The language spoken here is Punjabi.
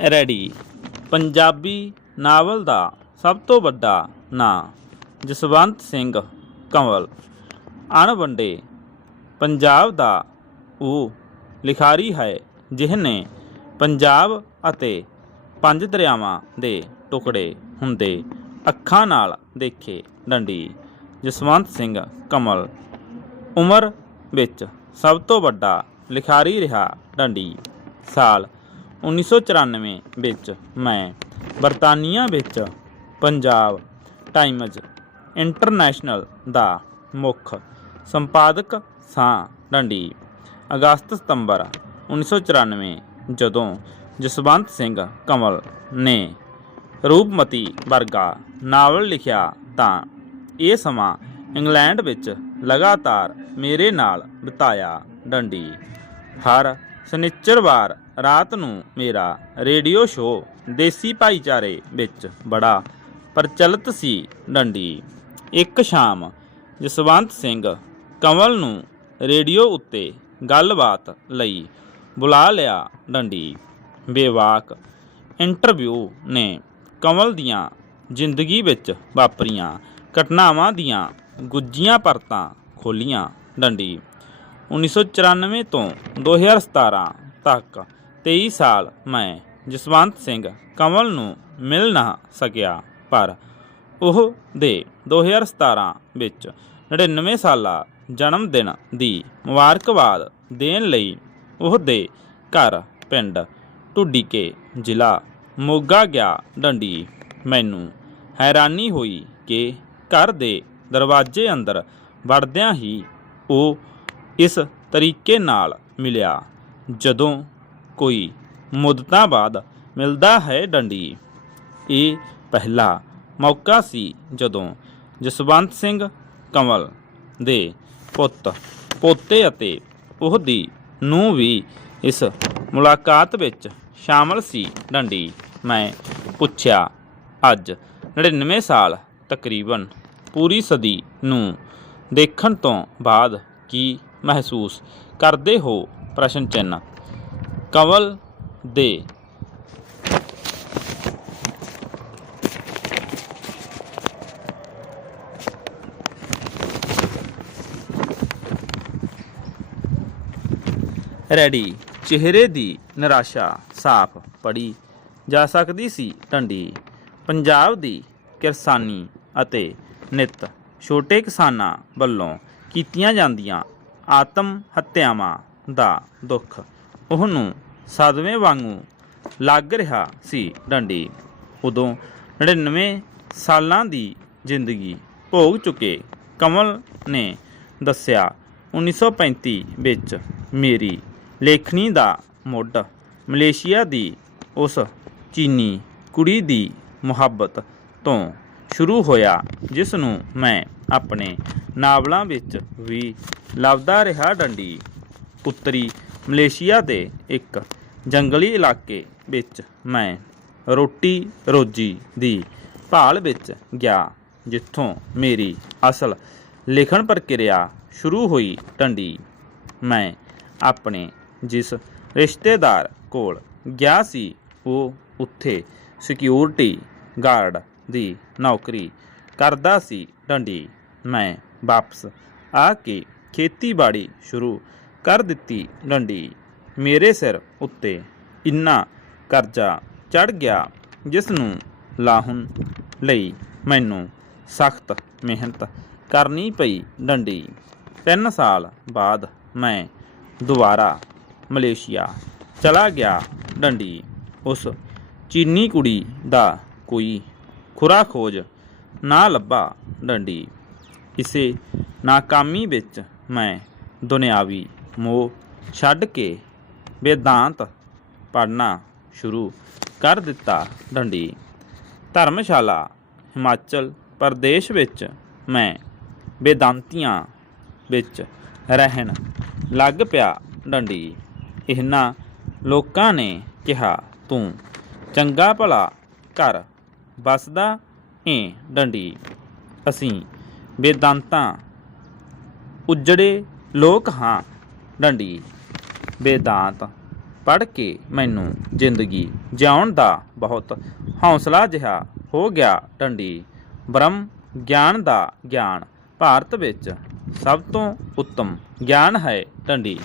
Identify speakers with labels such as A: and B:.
A: ਰੈਡੀ। ਪੰਜਾਬੀ ਨਾਵਲ ਦਾ ਸਭ ਤੋਂ ਵੱਡਾ ਨਾਂ ਜਸਵੰਤ ਸਿੰਘ ਕੰਵਲ। ਅਣਵੰਡੇ ਪੰਜਾਬ ਦਾ ਉਹ ਲਿਖਾਰੀ ਹੈ ਜਿਹਨੇ ਪੰਜਾਬ ਅਤੇ ਪੰਜ ਦਰਿਆਵਾਂ ਦੇ ਟੁਕੜੇ ਹੁੰਦੇ ਅੱਖਾਂ ਨਾਲ ਦੇਖੇ ਡੰਡੀ ਜਸਵੰਤ ਸਿੰਘ ਕਮਲ ਉਮਰ ਵਿੱਚ ਸਭ ਤੋਂ ਵੱਡਾ ਲਿਖਾਰੀ ਰਿਹਾ ਡੰਡੀ। ਸਾਲ 1994 ਵਿੱਚ ਮੈਂ ਬਰਤਾਨੀਆ ਵਿੱਚ ਪੰਜਾਬ ਟਾਈਮਜ਼ ਇੰਟਰਨੈਸ਼ਨਲ ਦਾ ਮੁੱਖ ਸੰਪਾਦਕ ਸਾਂ ਡੰਡੀ ਅਗਸਤ ਸਤੰਬਰ 1994 ਜਦੋਂ ਜਸਵੰਤ ਸਿੰਘ ਕਮਲ ਨੇ ਰੂਪਮਤੀ ਵਰਗਾ ਨਾਵਲ ਲਿਖਿਆ ਤਾਂ ਇਹ ਸਮਾਂ ਇੰਗਲੈਂਡ ਵਿੱਚ ਲਗਾਤਾਰ ਮੇਰੇ ਨਾਲ ਬਿਤਾਇਆ ਡੰਡੀ ਹਰ ਸ਼ਨਿਚਰਵਾਰ ਰਾਤ ਨੂੰ ਮੇਰਾ ਰੇਡੀਓ ਸ਼ੋਅ, ਦੇਸੀ ਭਾਈਚਾਰੇ ਵਿੱਚ ਬੜਾ ਪ੍ਰਚਲਿਤ ਸੀ ਡੰਡੀ। ਇੱਕ ਸ਼ਾਮ ਜਸਵੰਤ ਸਿੰਘ ਕੰਵਲ ਨੂੰ ਰੇਡੀਓ ਉੱਤੇ ਗੱਲਬਾਤ ਲਈ ਬੁਲਾ ਲਿਆ ਡੰਡੀ। ਬੇਵਾਕ ਇੰਟਰਵਿਊ ਨੇ ਕੰਵਲ ਦੀਆਂ ਜ਼ਿੰਦਗੀ ਵਿੱਚ ਵਾਪਰੀਆਂ ਘਟਨਾਵਾਂ ਦੀਆਂ ਗੁੱਜੀਆਂ ਪਰਤਾਂ ਖੋਲੀਆਂ ਡੰਡੀ। 1994 ਤੋਂ 2017 ਤੱਕ 23 ਸਾਲ ਮੈਂ ਜਸਵੰਤ ਸਿੰਘ ਕੰਵਲ ਨੂੰ ਮਿਲ ਨਾ ਸਕਿਆ, ਪਰ ਉਹ ਦੇ 2017 ਵਿੱਚ 99 ਸਾਲਾ ਜਨਮ ਦਿਨ ਦੀ ਮੁਬਾਰਕਬਾਦ ਦੇਣ ਲਈ ਉਹ ਦੇ ਘਰ ਪਿੰਡ ਢੁੱਡੀਕੇ ਜ਼ਿਲ੍ਹਾ ਮੋਗਾ ਗਿਆ। ਡੰਡੀ ਮੈਨੂੰ ਹੈਰਾਨੀ ਹੋਈ ਕਿ ਘਰ ਦੇ ਦਰਵਾਜ਼ੇ ਅੰਦਰ ਵੜਦਿਆਂ ਹੀ ਉਹ ਇਸ ਤਰੀਕੇ ਨਾਲ ਮਿਲਿਆ, ਜਦੋਂ ਕੋਈ ਮੁੱਦਤਾਂ ਬਾਅਦ ਮਿਲਦਾ ਹੈ ਡੰਡੀ। ਇਹ ਪਹਿਲਾ ਮੌਕਾ ਸੀ ਜਦੋਂ ਜਸਵੰਤ ਸਿੰਘ ਕੰਵਲ ਦੇ ਪੁੱਤ, ਪੋਤੇ ਅਤੇ ਉਹਦੀ ਨੂੰ ਵੀ ਇਸ ਮੁਲਾਕਾਤ ਵਿੱਚ ਸ਼ਾਮਲ ਸੀ। ਡੰਡੀ, ਮੈਂ ਪੁੱਛਿਆ, ਅੱਜ 99 ਸਾਲ ਤਕਰੀਬਨ ਪੂਰੀ ਸਦੀ ਨੂੰ ਦੇਖਣ ਤੋਂ ਬਾਅਦ ਕੀ ਮਹਿਸੂਸ ਕਰਦੇ ਹੋ? ਪ੍ਰਸ਼ਨ ਚਿੰਨ੍ਹ। ਕਵਲ ਦੇ। ਰੈਡੀ। ਚਿਹਰੇ ਦੀ ਨਿਰਾਸ਼ਾ ਸਾਫ਼ ਪੜੀ ਜਾ ਸਕਦੀ ਸੀ ਢੰਡੀ ਪੰਜਾਬ ਦੀ ਕਿਰਸਾਨੀ ਅਤੇ ਨਿਤ ਛੋਟੇ ਕਿਸਾਨਾਂ ਵੱਲੋਂ ਕੀਤੀਆਂ ਜਾਂਦੀਆਂ ਆਤਮ ਹੱਤਿਆਵਾਂ ਦਾ ਦੁੱਖ। ਉਹਨੂੰ ਸਦਮੇ ਵਾਂਗੂ ਲੱਗ ਰਿਹਾ ਸੀ ਡੰਡੀ। ਉਦੋਂ 99 ਸਾਲਾਂ ਦੀ ਜ਼ਿੰਦਗੀ ਭੋਗ ਚੁੱਕੇ ਕਮਲ ਨੇ ਦੱਸਿਆ 1935 ਵਿੱਚ ਮੇਰੀ ਲੇਖਣੀ ਦਾ ਮੁੱਢ ਮਲੇਸ਼ੀਆ ਦੀ ਉਸ ਚੀਨੀ ਕੁੜੀ ਦੀ ਮੁਹੱਬਤ ਤੋਂ ਸ਼ੁਰੂ ਹੋਇਆ, ਜਿਸ ਨੂੰ ਮੈਂ ਆਪਣੇ ਨਾਵਲਾਂ ਵਿੱਚ ਵੀ ਲੱਭਦਾ ਰਿਹਾ ਡੰਡੀ। ਉੱਤਰੀ ਮਲੇਸ਼ੀਆ ਦੇ ਇੱਕ ਜੰਗਲੀ ਇਲਾਕੇ ਵਿੱਚ ਮੈਂ ਰੋਟੀ ਰੋਜੀ ਦੀ ਭਾਲ ਵਿੱਚ ਗਿਆ, ਜਿੱਥੋਂ ਮੇਰੀ ਅਸਲ ਲਿਖਣ ਪ੍ਰਕਿਰਿਆ ਸ਼ੁਰੂ ਹੋਈ ਡੰਡੀ। ਮੈਂ ਆਪਣੇ ਜਿਸ ਰਿਸ਼ਤੇਦਾਰ ਕੋਲ ਗਿਆ ਸੀ, ਉਹ ਉੱਥੇ ਸਿਕਿਉਰਿਟੀ ਗਾਰਡ ਦੀ ਨੌਕਰੀ ਕਰਦਾ ਸੀ। ਡੰਡੀ, ਮੈਂ ਵਾਪਸ ਆ ਕੇ ਖੇਤੀਬਾੜੀ ਸ਼ੁਰੂ ਕਰ ਦਿੱਤੀ ਡੰਡੀ। ਮੇਰੇ ਸਿਰ ਉੱਤੇ ਇੰਨਾ ਕਰਜ਼ਾ ਚੜ ਗਿਆ ਜਿਸ ਨੂੰ ਲਾਹੁਣ ਲਈ ਮੈਨੂੰ ਸਖਤ ਮਿਹਨਤ ਕਰਨੀ ਪਈ ਡੰਡੀ। 3 ਸਾਲ ਬਾਅਦ ਮੈਂ ਦੁਬਾਰਾ ਮਲੇਸ਼ੀਆ ਚਲਾ ਗਿਆ ਡੰਡੀ। ਉਸ ਚੀਨੀ ਕੁੜੀ ਦਾ ਕੋਈ ਖੁਰਾ ਖੋਜ ਨਾ ਲੱਭਾ ਡੰਡੀ। ਇਸੇ ਨਾਕਾਮੀ ਵਿੱਚ ਮੈਂ ਦੁਨਿਆਵੀ ਮੋਹ ਛੱਡ ਕੇ ਵੇਦਾਂਤ ਪੜ੍ਹਨਾ ਸ਼ੁਰੂ ਕਰ ਦਿੱਤਾ ਡੰਡੀ। ਧਰਮਸ਼ਾਲਾ, ਹਿਮਾਚਲ ਪ੍ਰਦੇਸ਼ ਵਿੱਚ ਮੈਂ ਵੇਦਾਂਤੀਆਂ ਵਿੱਚ ਰਹਿਣ ਲੱਗ ਪਿਆ ਡੰਡੀ। ਇਹਨਾਂ ਲੋਕਾਂ ਨੇ ਕਿਹਾ, ਤੂੰ ਚੰਗਾ ਭਲਾ ਘਰ ਬਸਦਾ ਏ ਡੰਡੀ। ਅਸੀਂ ਵੇਦਾਂਤਾਂ ਉਜੜੇ ਲੋਕ ਹਾਂ, ਡੰਡੀ। ਵੇਦਾਂਤ ਪੜ੍ਹ ਕੇ ਮੈਨੂੰ ਜ਼ਿੰਦਗੀ ਜਿਉਣ ਦਾ ਬਹੁਤ ਹੌਸਲਾ ਜਿਹਾ ਹੋ ਗਿਆ, ਡੰਡੀ। ਬ੍ਰਹਮ ਗਿਆਨ ਦਾ ਗਿਆਨ, ਭਾਰਤ ਵਿੱਚ ਸਭ ਤੋਂ ਉੱਤਮ ਗਿਆਨ ਹੈ, ਡੰਡੀ।